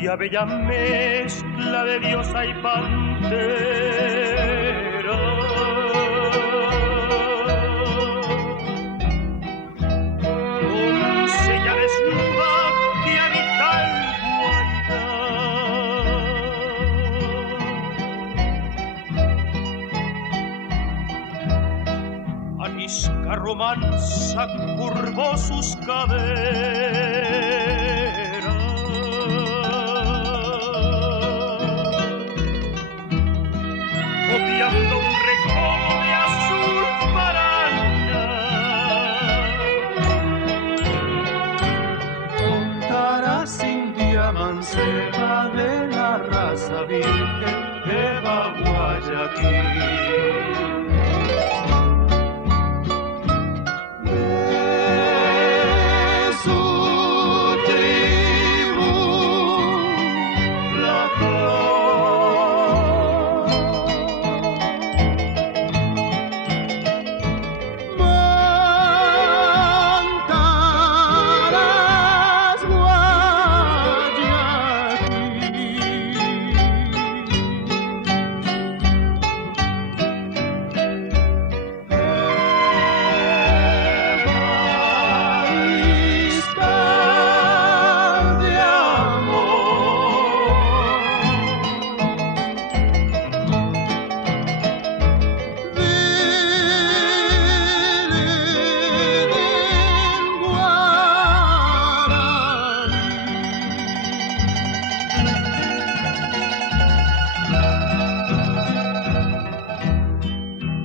Rubia bella mezcla de diosa y pantera. Doncella desnuda que habita el Guairá. Arisca romanza curvó sus caderas. Copiando un recodo de azul paraná. Contarás india manceba de la raza virgen de Guayaquil.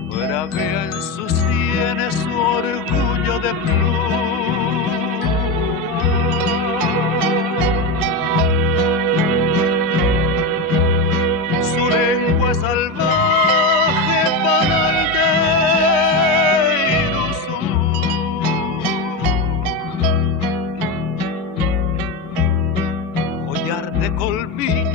Bravea en sus sienes su orgullo de pluma. Su lengua salvaje panal de ilusión. Collar de colmillo